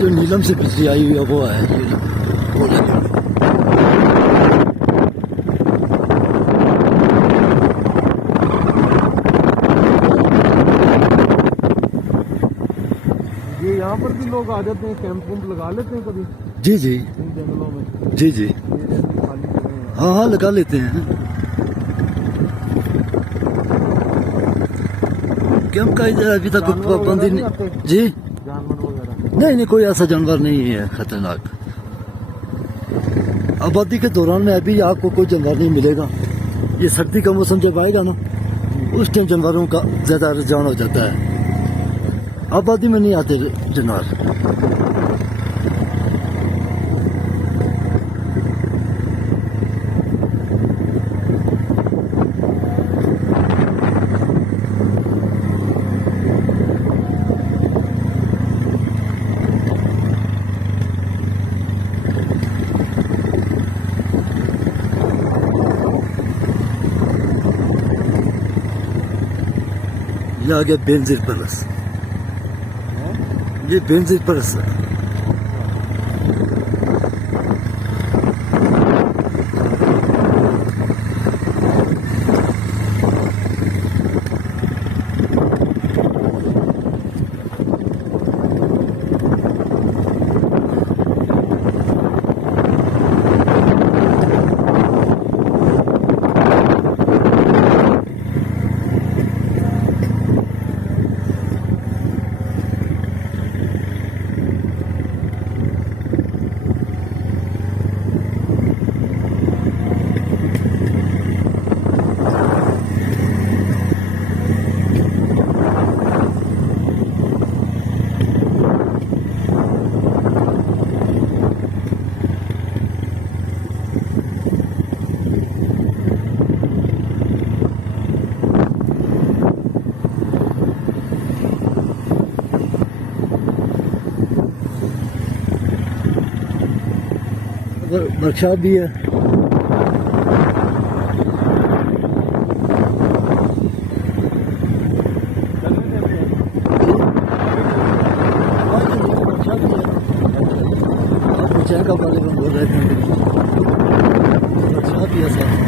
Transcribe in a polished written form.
जो नीलम से बिजली आई हुई है वो है ये वो लगी हुई। ये यहाँ पर भी लोग आ जाते हैं, कैंप वैम्प लगा लेते हैं कभी? जी जी इन जंगलों में? जी जी ये ऐसी खाली जगह हैं। हाँ हाँ लगा लेते हैं। कैंप का इधर अभी तक जानवर पाबंदी वगैरह नहीं। नहीं आते? जी जानवर वगैरह? नहीं कोई ऐसा जानवर नहीं है खतरनाक। आबादी के दौरान में अभी आपको कोई जानवर नहीं मिलेगा। ये सर्दी का मौसम जब आएगा ना उस टाइम जानवरों का ज्यादा रुझान हो जाता है। आबादी में नहीं आते जानवर। ये आ गया बेनजीर पैलेस। ये बेनजीर पैलेस है। वर्कशॉप भी है। चाय का बोल रहे थे वर्कशॉप भी है सर।